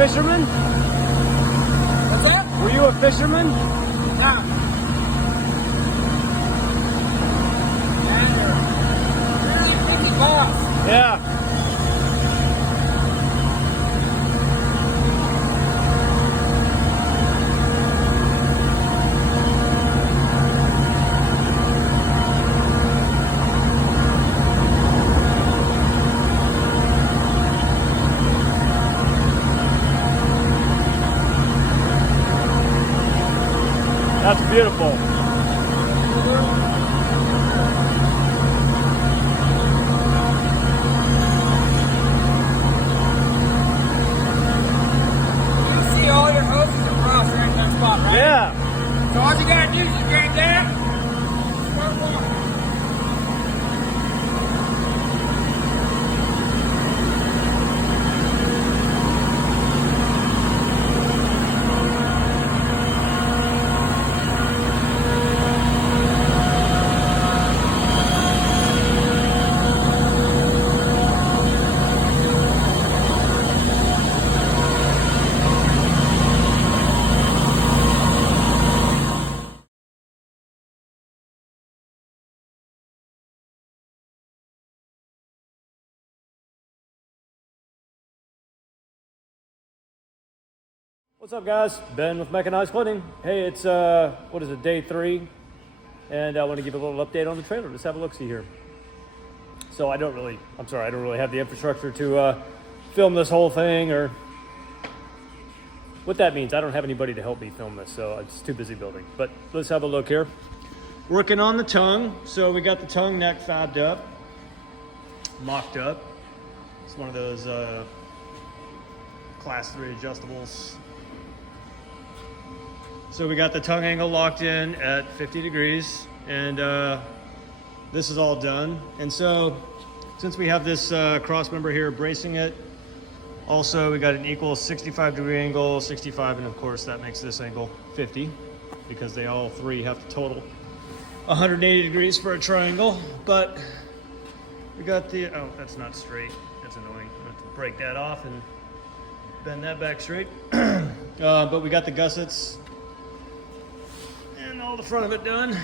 fisherman? What's that? Were you a fisherman? No. You're like Mickey Boss. Yeah. That's beautiful. You see all your hoses across right in that spot, right? Yeah. So all you gotta do is just grab that. Start walking. What's up, guys? Ben with Mechanized Clothing. Hey, it's what is it, day 3, and I want to give a little update on the trailer. Let's have a look-see here. So I don't really have the infrastructure to film this whole thing, or what that means. I don't have anybody to help me film this, so I'm just too busy building. But let's have a look here. Working on the tongue. So we got the tongue neck fabbed up, mocked up. It's one of those class 3 adjustables. So we got the tongue angle locked in at 50 degrees, and this is all done. And so since we have this cross member here bracing it, also we got an equal 65-degree angle, 65, and of course that makes this angle 50, because they all three have to total 180 degrees for a triangle. But we got the, oh, that's not straight. That's annoying. I have to break that off and bend that back straight. But we got the gussets and all the front of it done.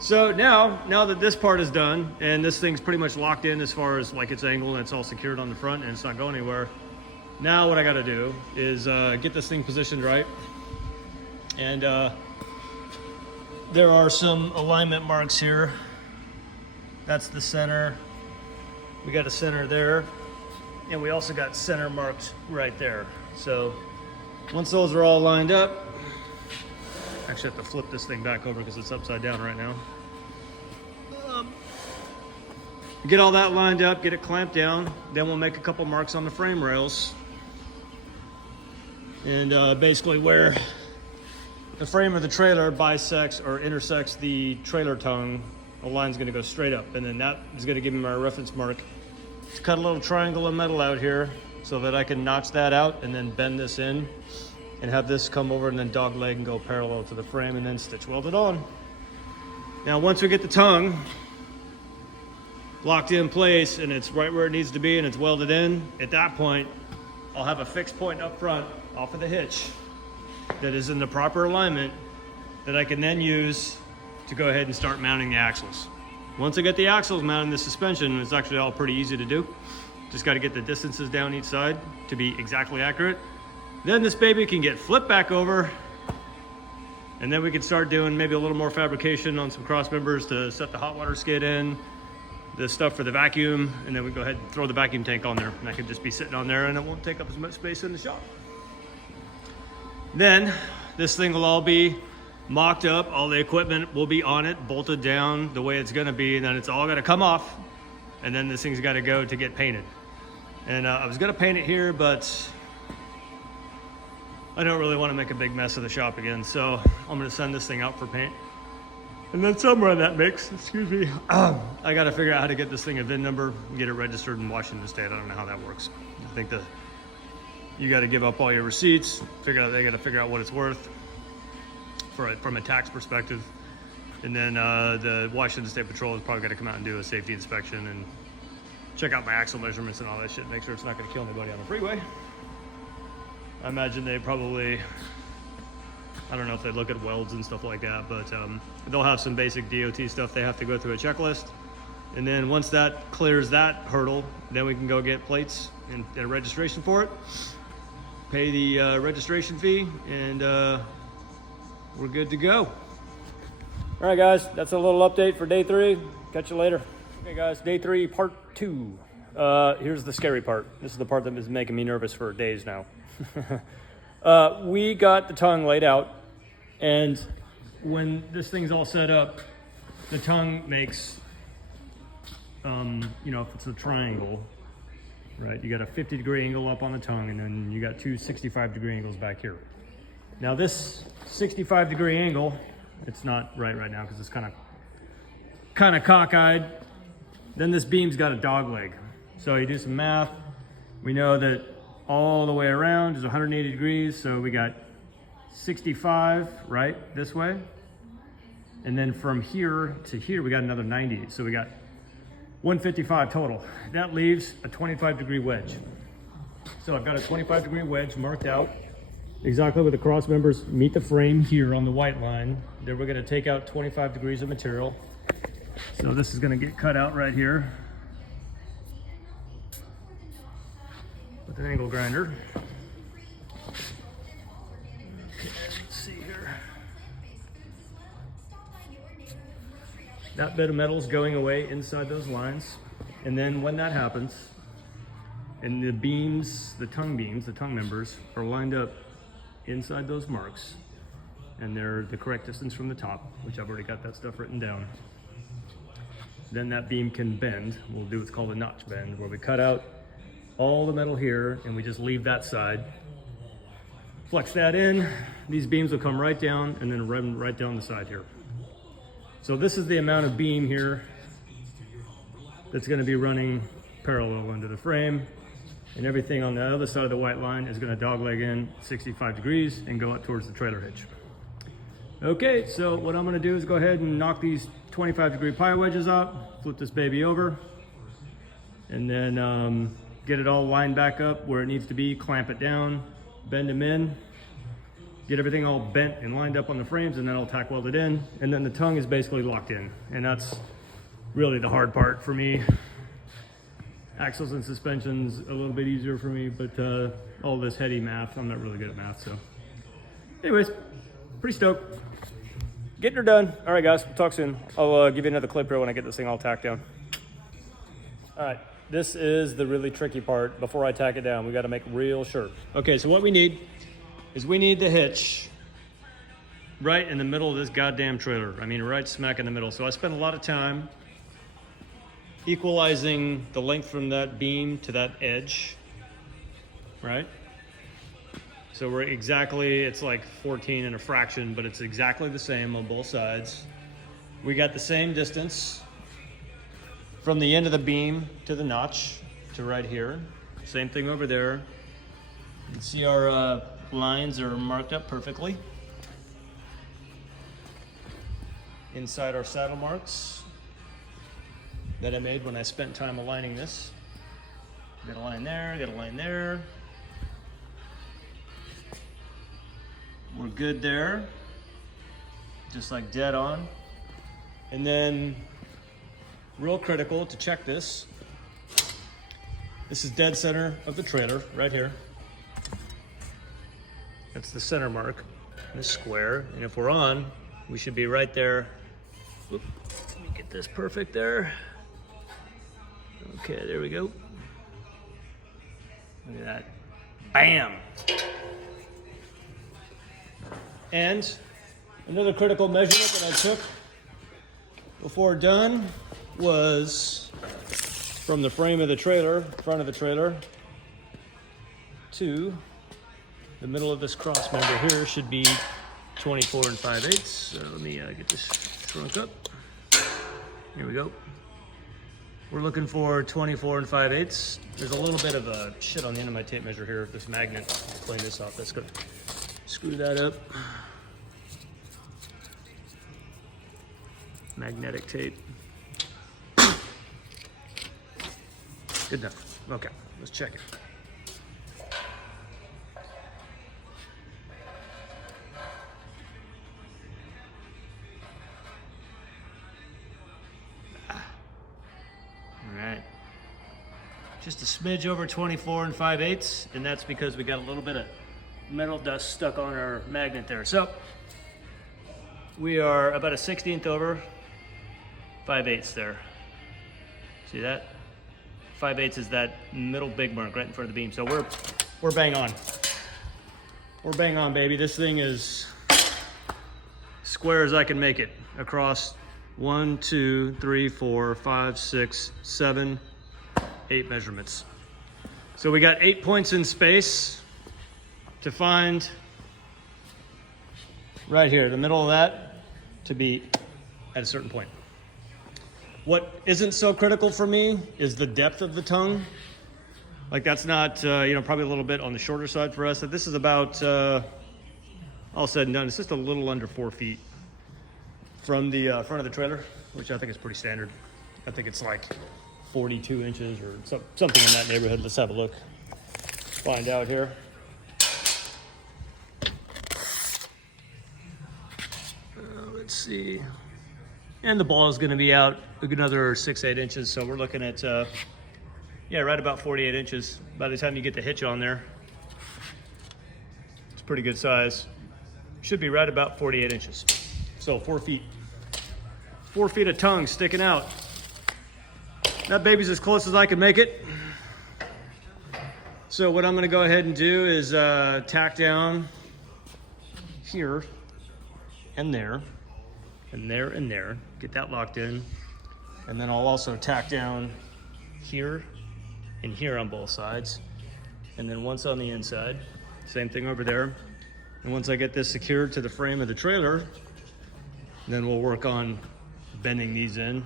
So now that this part is done and this thing's pretty much locked in as far as like its angle, and it's all secured on the front and it's not going anywhere, now what I got to do is get this thing positioned right. And there are some alignment marks here. That's the center. We got a center there, and we also got center marked right there. So once those are all lined up, actually have to flip this thing back over because it's upside down right now. Get all that lined up, get it clamped down, then we'll make a couple marks on the frame rails. And basically where the frame of the trailer bisects or intersects the trailer tongue, the line's gonna go straight up, and then that is gonna give me my reference mark. Just cut a little triangle of metal out here so that I can notch that out and then bend this in and have this come over and then dog leg and go parallel to the frame and then stitch weld it on. Now once we get the tongue locked in place and it's right where it needs to be and it's welded in, at that point I'll have a fixed point up front off of the hitch that is in the proper alignment that I can then use to go ahead and start mounting the axles. Once I get the axles mounted in the suspension, it's actually all pretty easy to do. Just got to get the distances down each side to be exactly accurate. Then this baby can get flipped back over, and then we can start doing maybe a little more fabrication on some cross members to set the hot water skid in, the stuff for the vacuum, and then we go ahead and throw the vacuum tank on there, and that can just be sitting on there and it won't take up as much space in the shop. Then this thing will all be mocked up, all the equipment will be on it, bolted down the way it's gonna be, and then it's all gonna come off, and then this thing's gotta go to get painted. And I was gonna paint it here, but I don't really want to make a big mess of the shop again, so I'm going to send this thing out for paint. And then somewhere in that mix, excuse me, I got to figure out how to get this thing a VIN number and get it registered in Washington State. I don't know how that works. I think that you got to give up all your receipts, they got to figure out what it's worth from a tax perspective. And then the Washington State Patrol is probably going to come out and do a safety inspection and check out my axle measurements and all that shit, make sure it's not going to kill anybody on the freeway. I imagine they probably, I don't know if they look at welds and stuff like that, but they'll have some basic DOT stuff they have to go through a checklist. And then once that clears that hurdle, then we can go get plates and a registration for it, pay the registration fee, and we're good to go. All right, guys, that's a little update for day 3. Catch you later. Okay, guys, day 3, part 2. Here's the scary part. This is the part that is making me nervous for days now. We got the tongue laid out, and when this thing's all set up, the tongue makes, you know, if it's a triangle, right, you got a 50-degree angle up on the tongue, and then you got 2 65-degree angles back here. Now this 65-degree angle, it's not right now because it's kind of cockeyed. Then this beam's got a dog leg. So you do some math, we know that all the way around is 180 degrees, so we got 65, right, this way. And then from here to here, we got another 90. So we got 155 total. That leaves a 25-degree wedge. So I've got a 25-degree wedge marked out exactly where the cross members meet the frame here on the white line. Then we're gonna take out 25 degrees of material. So this is gonna get cut out right here with an angle grinder. Okay, let's see here. That bit of metal is going away inside those lines. And then when that happens, and the beams, the tongue members are lined up inside those marks, and they're the correct distance from the top, which I've already got that stuff written down. Then that beam can bend. We'll do what's called a notch bend, where we cut out all the metal here and we just leave that side. Flex that in, these beams will come right down and then run right down the side here. So this is the amount of beam here that's gonna be running parallel into the frame, and everything on the other side of the white line is gonna dogleg in 65 degrees and go up towards the trailer hitch. Okay, so what I'm gonna do is go ahead and knock these 25-degree pie wedges out, flip this baby over, and then get it all lined back up where it needs to be, clamp it down, bend them in, get everything all bent and lined up on the frames, and then I'll tack weld it in, and then the tongue is basically locked in. And that's really the hard part for me. Axles and suspensions a little bit easier for me, but all this heady math, I'm not really good at math, so. Anyways, pretty stoked. Getting her done. All right, guys, we'll talk soon. I'll give you another clip here when I get this thing all tacked down. All right, this is the really tricky part. Before I tack it down, we gotta make real sure. Okay, so what we need is we need the hitch right in the middle of this goddamn trailer. I mean, right smack in the middle. So I spent a lot of time equalizing the length from that beam to that edge, right? So we're exactly, it's like 14 and a fraction, but it's exactly the same on both sides. We got the same distance from the end of the beam to the notch to right here. Same thing over there. You can see our lines are marked up perfectly. Inside our saddle marks that I made when I spent time aligning this. Got a line there, got a line there. We're good there, just like dead on. And then, real critical to check this. This is dead center of the trailer, right here. That's the center mark, this square. And if we're on, we should be right there. Oop, let me get this perfect there. Okay, there we go. Look at that. Bam! And another critical measurement that I took before done was from the frame of the trailer, front of the trailer, to the middle of this cross member here should be 24 5/8. So let me get this shrunk up. Here we go. We're looking for 24 5/8. There's a little bit of a shit on the end of my tape measure here. This magnet, I'll clean this off. That's good. Screw that up. Magnetic tape. Good enough. Okay, let's check it. just a smidge over 24 5/8, and that's because we got a little bit of metal dust stuck on our magnet there. So we are about a 16th over 5/8 there. See that? 5/8 is that middle big mark right in front of the beam. So we're bang on. We're bang on, baby. This thing is square as I can make it across 1, 2, 3, 4, 5, 6, 7, 8 measurements. So we got 8 points in space to find right here, the middle of that, to be at a certain point. What isn't so critical for me is the depth of the tongue. Like that's not, probably a little bit on the shorter side for us. This is about, all said and done, it's just a little under 4 feet from the front of the trailer, which I think is pretty standard. I think it's like 42 inches or something in that neighborhood. Let's have a look, find out here. Let's see. And the ball is going to be out another 6-8 inches. So we're looking at, right about 48 inches by the time you get the hitch on there. It's pretty good size. Should be right about 48 inches. So 4 feet. 4 feet of tongue sticking out. That baby's as close as I can make it. So what I'm going to go ahead and do is tack down here and there. And there and there, get that locked in. And then I'll also tack down here and here on both sides. And then once on the inside, same thing over there. And once I get this secured to the frame of the trailer, then we'll work on bending these in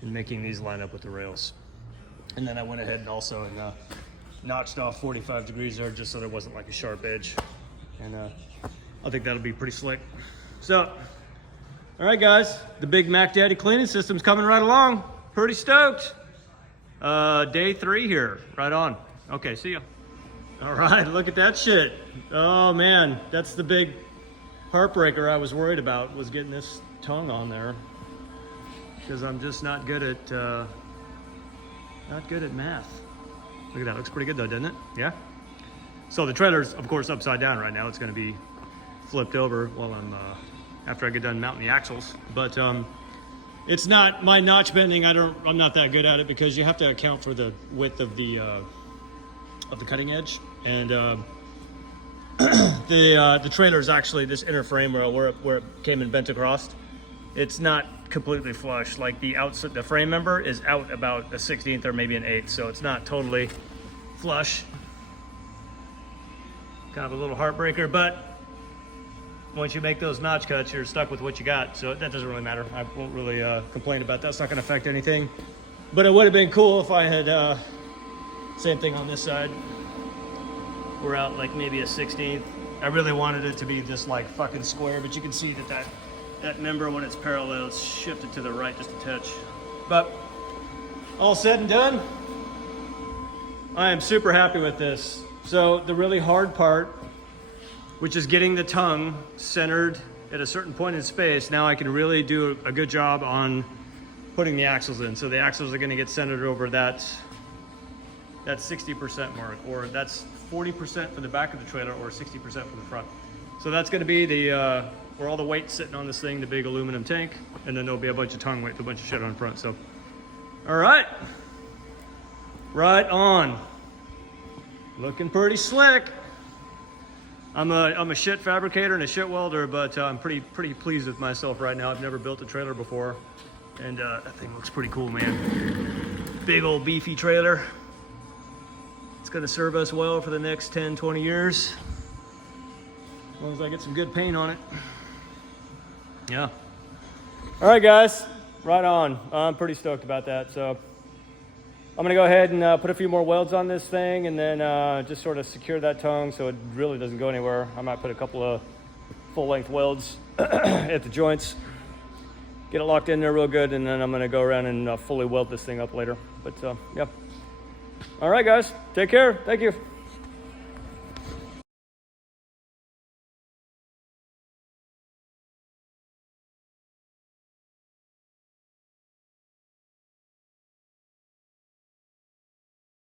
and making these line up with the rails. And then I went ahead and also notched off 45 degrees there just so there wasn't like a sharp edge. And I think that'll be pretty slick. So, all right, guys, the big Mac Daddy cleaning system's coming right along. Pretty stoked. Day 3 here, right on. Okay, see ya. All right, look at that shit. Oh man, that's the big heartbreaker I was worried about, was getting this tongue on there, because I'm just not good at math. Look at that, looks pretty good though, doesn't it? Yeah. So the trailer's of course upside down right now. It's going to be flipped over while I'm after I get done mounting the axles, but it's not my notch bending. I'm not that good at it because you have to account for the width of the cutting edge, and the trailer is actually this inner frame where it came and bent across. It's not completely flush. Like the frame member is out about a 16th or maybe an 8th, so it's not totally flush. Kind of a little heartbreaker, but once you make those notch cuts, you're stuck with what you got, so that doesn't really matter. I won't really complain about that. It's not going to affect anything. But it would have been cool if I had, same thing on this side. We're out like maybe a 16th. I really wanted it to be just like fucking square, but you can see that member, when it's parallel, it's shifted to the right just a touch. But all said and done, I am super happy with this. So the really hard part, which is getting the tongue centered at a certain point in space, now I can really do a good job on putting the axles in. So the axles are gonna get centered over that 60% mark, or that's 40% for the back of the trailer or 60% from the front. So that's gonna be where all the weight's sitting on this thing, the big aluminum tank, and then there'll be a bunch of tongue weight, a bunch of shit on the front. So, all right, right on. Looking pretty slick. I'm a shit fabricator and a shit welder, but I'm pretty pleased with myself right now. I've never built a trailer before, and that thing looks pretty cool, man. Big old beefy trailer. It's gonna serve us well for the next 10, 20 years, as long as I get some good paint on it. Yeah. All right, guys, right on. I'm pretty stoked about that. So I'm gonna go ahead and put a few more welds on this thing, and then just sort of secure that tongue so it really doesn't go anywhere. I might put a couple of full-length welds at the joints, get it locked in there real good, and then I'm gonna go around and fully weld this thing up later. But yeah. All right, guys, take care. Thank you.